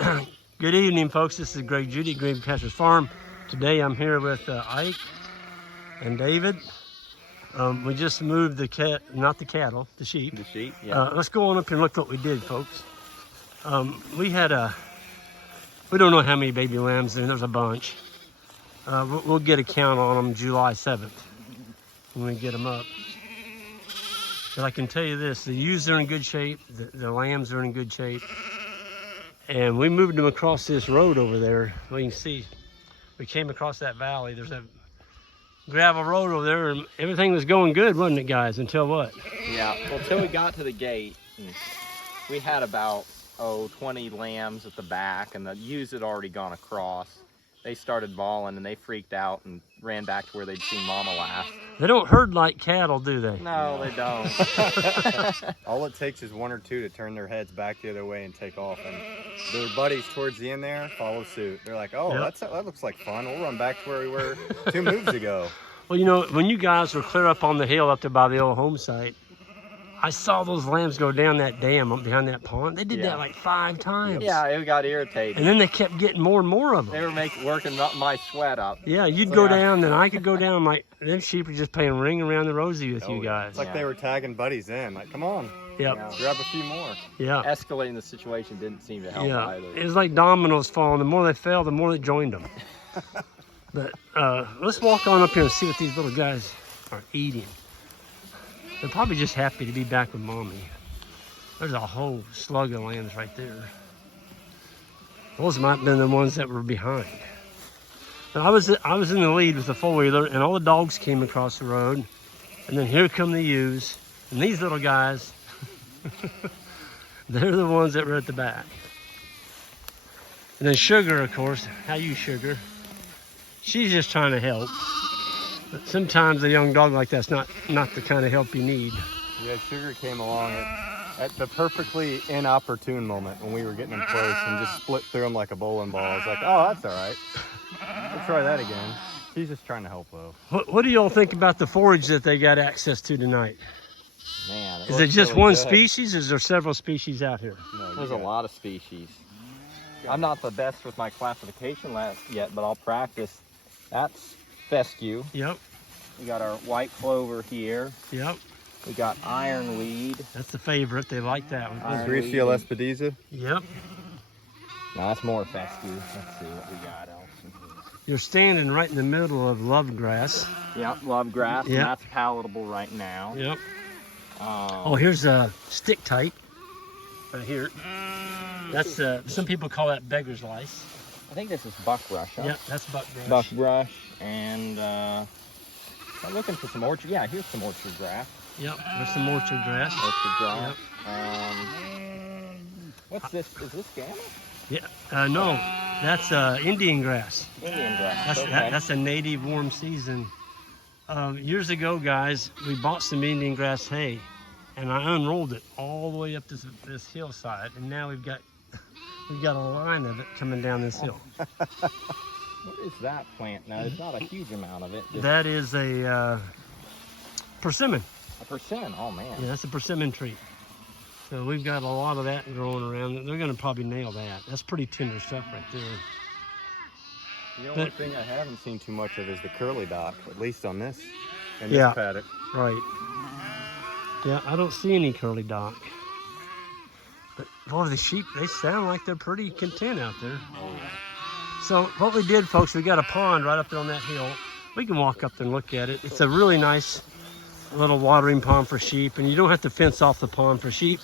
Good evening, folks. This is Greg Judy, Green Pastures Farm. Today I'm here with Ike and David. We just moved the sheep. The sheep, yeah. Let's go on up here and look what we did, folks. We don't know how many baby lambs, and there's a bunch. We'll get a count on them July 7th when we get them up. But I can tell you this, the ewes are in good shape, the lambs are in good shape. And we moved them across this road over there. Well, you can see, we came across that valley. There's a gravel road over there, and everything was going good, wasn't it, guys? Until what? Yeah, well, until we got to the gate, we had about, 20 lambs at the back, and the ewes had already gone across. They started bawling, and they freaked out and ran back to where they'd seen Mama last. They don't herd like cattle, do they? No, they don't. All it takes is one or two to turn their heads back the other way and take off, and their buddies towards the end there follow suit. They're like, oh, Yep. that looks like fun. We'll run back to where we were 2 moves ago. Well, you know, when you guys were clear up on the hill up there by the old home site, I saw those lambs go down that dam up behind that pond. They did that like 5 times. Yeah, it got irritated. And then they kept getting more and more of them. They were working my sweat up. Yeah, you'd go down, then I could go down. Like, them sheep are just playing ring around the rosy with you guys. It's like they were tagging buddies in. Like, come on, Yep. grab a few more. Yeah. Escalating the situation didn't seem to help either. It was like dominoes falling. The more they fell, the more they joined them. But let's walk on up here and see what these little guys are eating. They're probably just happy to be back with Mommy. There's a whole slug of lambs right there. Those might have been the ones that were behind. But I was in the lead with the four-wheeler, and all the dogs came across the road. And then here come the ewes. And these little guys, they're the ones that were at the back. And then Sugar, of course, how you, Sugar? She's just trying to help. But sometimes a young dog like that's not the kind of help you need. Yeah, Sugar came along at the perfectly inopportune moment when we were getting them close and just split through them like a bowling ball. I was like, oh, that's all right. We'll try that again. He's just trying to help, though. What do y'all think about the forage that they got access to tonight? Man, Is it just one species, or is there several species out here? No, There's a lot of species. I'm not the best with my classification yet, but I'll practice. That's fescue. Yep, We got our white clover here. yep. We got ironweed. That's the favorite. They like that one. Iron- Gricia Lespedeza. Yep. Now that's more fescue. Let's see what we got else in here. You're standing right in the middle of love grass. Yep, love grass. Yep. And that's palatable right now. Yep. Oh, here's a stick type right here. That's some people call that beggar's lice. I think this is buckbrush. Huh? Yep, that's buckbrush. Buckbrush. And I'm looking for some orchard. Yeah, here's some orchard grass. Yep, there's some orchard grass. Orchard grass. What's this? Is this gamma? Yeah, no, that's Indian grass. Indian grass. That's Okay. that's a native warm season. Years ago, guys, we bought some Indian grass hay, and I unrolled it all the way up this hillside, and now we've got a line of it coming down this hill. What is that plant? Now, there's not a huge amount of it. Just That is a persimmon. a persimmon. Oh, man. Yeah, that's a persimmon tree. So we've got a lot of that growing around. They're going to probably nail that. That's pretty tender stuff right there. The only thing I haven't seen too much of is the curly dock, at least on this Yeah. paddock. Right. Yeah, I don't see any curly dock. But boy, the sheep, they sound like they're pretty content out there. Oh, yeah. So what we did, folks, we got a pond right up there on that hill. We can walk up there and look at it. It's a really nice little watering pond for sheep, and you don't have to fence off the pond for sheep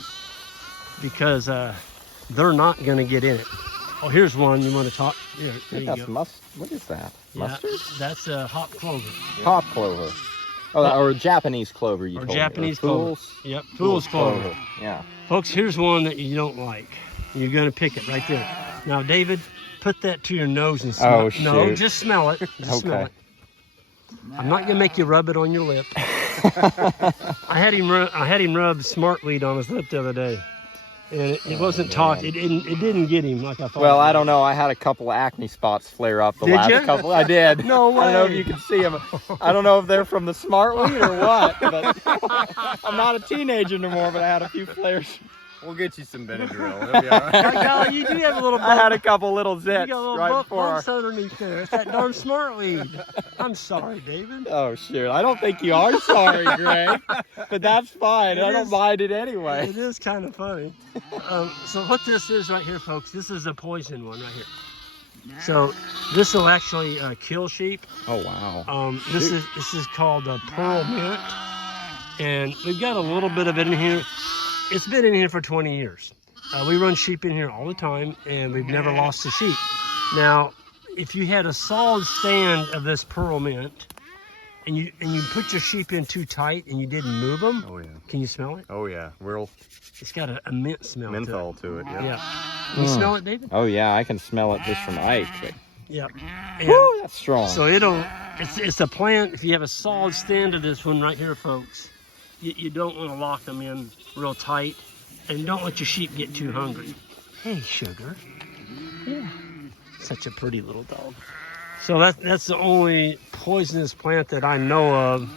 because they're not going to get in it. Oh, here's one you want to talk. Here, there you That's go. what is that? Yeah, Mustard? that's hop clover. Hop clover. Oh, or Japanese clover, you Or told me. Japanese clover. Fool's Yep, fool's clover. Yeah. Folks, here's one that you don't like. You're going to pick it right there. Now, David, put that to your nose and smell Oh, it. No, shoot. just smell it. Just smell Okay. it. I'm not going to make you rub it on your lip. I had him rub Smartweed on his lip the other day. And it wasn't talk. It didn't get him like I thought. Well, it I would. don't know. I had a couple acne spots flare up the Did last ya? couple. I did. No I don't know if way. you can see them. I don't know if they're from the Smartweed or what. But I'm not a teenager anymore. But I had a few flares We'll get you some Benadryl. It'll be all right. Golly, you do have a little I had a bump. couple little You zits got a little right bump, before. bumps underneath there. It's that darn smart weed. I'm sorry, David. Oh shoot! I don't think you are sorry, Greg, but that's fine. It I don't is. mind it anyway. It is kind of funny. So what this is right here, folks, this is a poison one right here. So this will actually kill sheep. Oh wow! This is called pearl mint, and we've got a little bit of it in here. It's been in here for 20 years. We run sheep in here all the time, and we've never lost a sheep. Now, if you had a solid stand of this pearl mint, and you put your sheep in too tight and you didn't move them, Oh yeah. can you smell it? Oh yeah. Real It's got a mint smell. menthol to it. To Yeah. it. Yeah. Can you smell it, David? Oh yeah, I can smell it just from Ike. But Yeah. And woo, that's strong. so it's a plant. If you have a solid stand of this one right here, folks, you don't want to lock them in real tight, and don't let your sheep get too hungry. Hey, Sugar. Yeah. Such a pretty little dog. So that's the only poisonous plant that I know of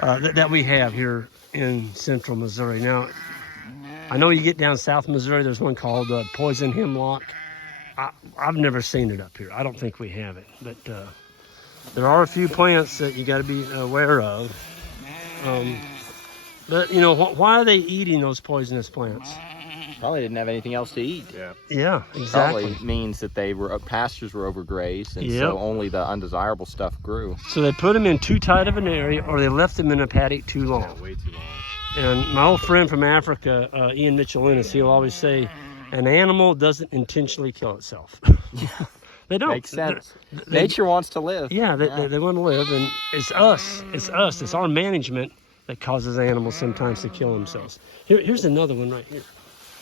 that we have here in central Missouri. Now, I know you get down south Missouri, there's one called poison hemlock. I've never seen it up here. I don't think we have it, but there are a few plants that you got to be aware of. But you know, why are they eating those poisonous plants? Probably didn't have anything else to eat. Yeah. Yeah, exactly. Probably means that they were pastures were overgrazed, and Yep. so only the undesirable stuff grew. So they put them in too tight of an area, or they left them in a paddock too long. Yeah, way too long. And my old friend from Africa, Ian Mitchell-Innes, he'll always say, an animal doesn't intentionally kill itself. They don't. Makes sense. They- Nature wants to live. Yeah, they want to live, and it's us. It's our management that causes animals sometimes to kill themselves. Here's another one right here.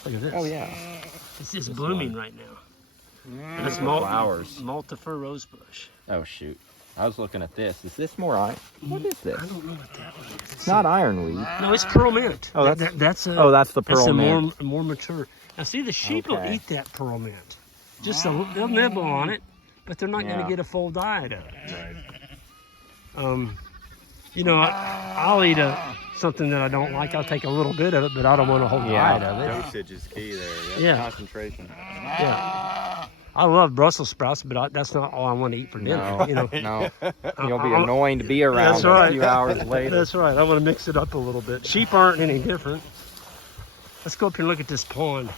Look at this. Oh yeah. It's just blooming right now. And it's Flowers. multifer rosebush. Oh shoot. I was looking at this. Is this more iron? What is this? I don't know what that one is. It's not ironweed. No, it's pearl mint. Oh, that's- that's a, Oh, that's the that's pearl a mint. more mature. Now see, the sheep will Okay. eat that pearl mint. Just they'll nibble on it, but they're not going Yeah. to get a full diet of it. Right. You know, I'll eat something that I don't like. I'll take a little bit of it, but I don't want a whole Yeah. diet of it. Dosage is key there. Yep. Yeah. Concentration. Yeah. I love Brussels sprouts, but that's not all I want to eat for dinner. No. You know. No. You'll be I'm- annoying to be around That's right. a few hours later. That's right. I want to mix it up a little bit. Sheep aren't any different. Let's go up here and look at this pond.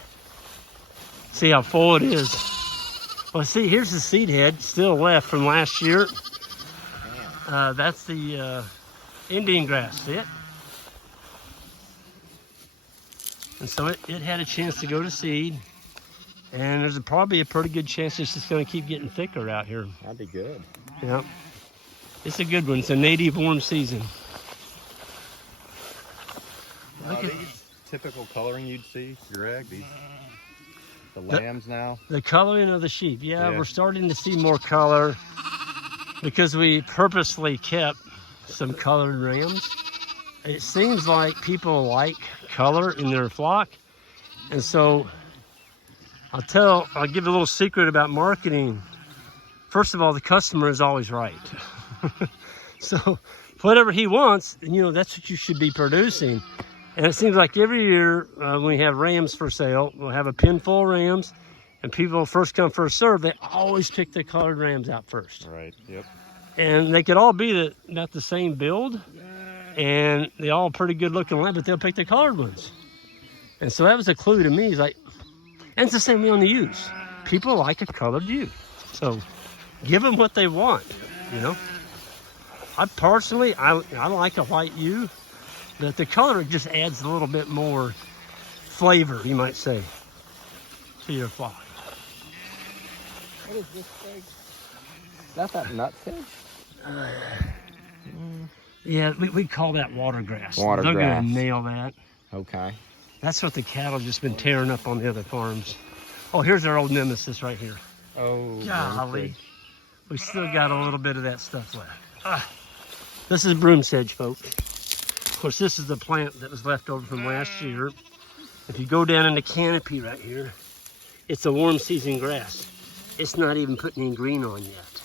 See how full it is. Well, see, here's the seed head still left from last year. That's the Indian grass. See it? And so it had a chance to go to seed. And there's probably a pretty good chance it's just going to keep getting thicker out here. That'd be good. Yeah. It's a good one. It's a native warm season. Look at These typical coloring you'd see, Greg. The lambs now. the coloring of the sheep. Yeah, Yeah. we're starting to see more color because we purposely kept some colored rams. It seems like people like color in their flock. And so I'll give a little secret about marketing. First of all, the customer is always right. So whatever he wants, you know, that's what you should be producing. And it seems like every year when we have rams for sale, we'll have a pen full of rams, and people first come, first serve. They always pick the colored rams out first. Right. Yep. And they could all be about the same build, and they all pretty good looking lamb, but they'll pick the colored ones. And so that was a clue to me. It's like, and it's the same way on the ewes. People like a colored ewe. So give them what they want, you know. I personally like a white ewe, but the color just adds a little bit more flavor, you might say, to your flock. What is this thing? Is that nut thing? Yeah, we call that watergrass. Watergrass. They're gonna nail that. Okay. That's what the cattle just been tearing up on the other farms. Oh, here's our old nemesis right here. Oh. Golly, we still got a little bit of that stuff left. This is broom sedge, folks. Of course, this is the plant that was left over from last year. If you go down in the canopy right here, it's a warm season grass. It's not even putting any green on yet.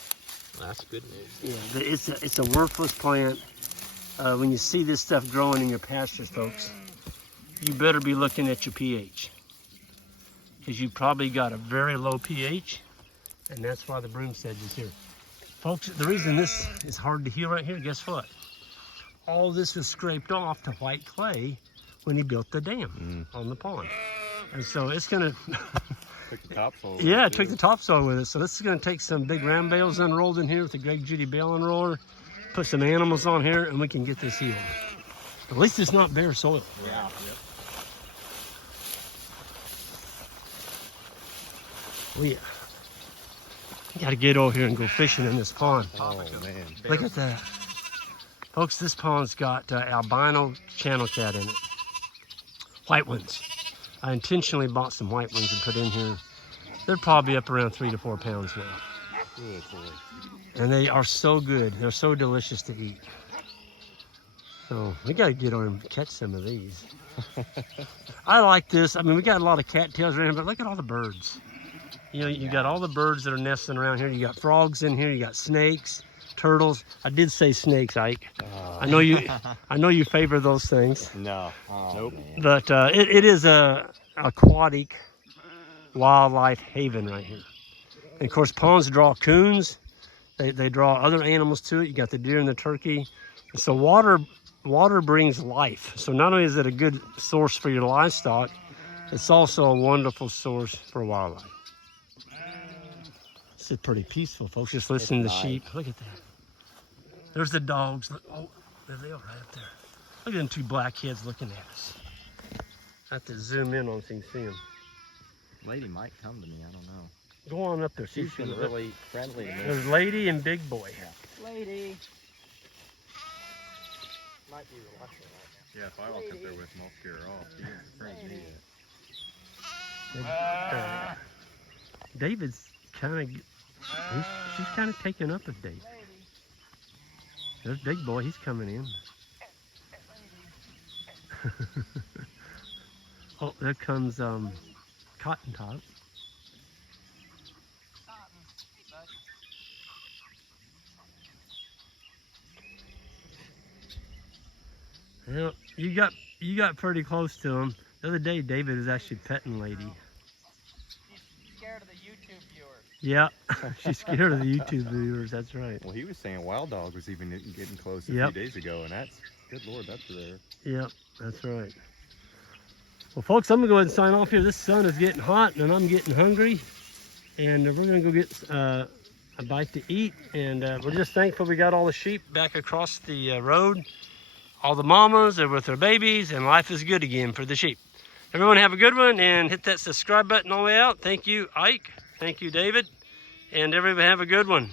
That's good news. Yeah, but it's a worthless plant. When you see this stuff growing in your pastures, folks, you better be looking at your pH, because you probably got a very low pH, and that's why the broom sedge is here. Folks, the reason this is hard to heal right here, guess what? All this was scraped off to white clay when he built the dam on the pond. And so it's gonna, Took the topsoil. yeah, it took the topsoil with it. So this is gonna take some big ram bales unrolled in here with the Greg Judy bale unroller, put some animals on here, and we can get this healed. At least it's not bare soil. Yeah. We gotta get over here and go fishing in this pond. Oh man. Look at that. Folks, this pond's got albino channel cat in it. White ones. I intentionally bought some white ones and put in here. They're probably up around 3 to 4 pounds now. Good boy. And they are so good. They're so delicious to eat. So we gotta get on and catch some of these. I like this. I mean, we got a lot of cattails around here, but look at all the birds. You know, you got all the birds that are nesting around here. You got frogs in here. You got snakes, turtles. I did say snakes, Ike. I know you favor those things. No. Nope. But it is a aquatic wildlife haven right here. And of course, ponds draw coons. They draw other animals to it. You got the deer and the turkey. And so water brings life. So not only is it a good source for your livestock, it's also a wonderful source for wildlife. This is pretty peaceful, folks. Just listening to the sheep. Look at that. There's the dogs. Look, oh, there they are right up there. Look at them two black heads looking at us. I have to zoom in on so you can see them. Lady might come to me. I don't know. Go on up there. See She's if she been looks. really friendly to me. There's Lady and Big Boy. Lady. Might be reluctant right now. Yeah, if I walk up there with them, I'll scare her off. She isn't afraid of me yet. David's kind of, she's kind of taken up with David. There's Big Boy, he's coming in. Oh, there comes Cotton Top. Well, you got pretty close to him. The other day, David was actually petting Lady. Scared of the YouTube viewers. Yeah, she's scared of the YouTube viewers. That's right. Well, he was saying Wild Dog was even getting close a Yep. few days ago, and that's, good Lord, that's rare. Yeah, that's right. Well, folks, I'm gonna go ahead and sign off here. This sun is getting hot, and I'm getting hungry, and we're gonna go get a bite to eat. And we're just thankful we got all the sheep back across the road. All the mamas are with their babies, and life is good again for the sheep. Everyone have a good one, and hit that subscribe button all the way out. Thank you, Ike. Thank you, David. And everybody have a good one.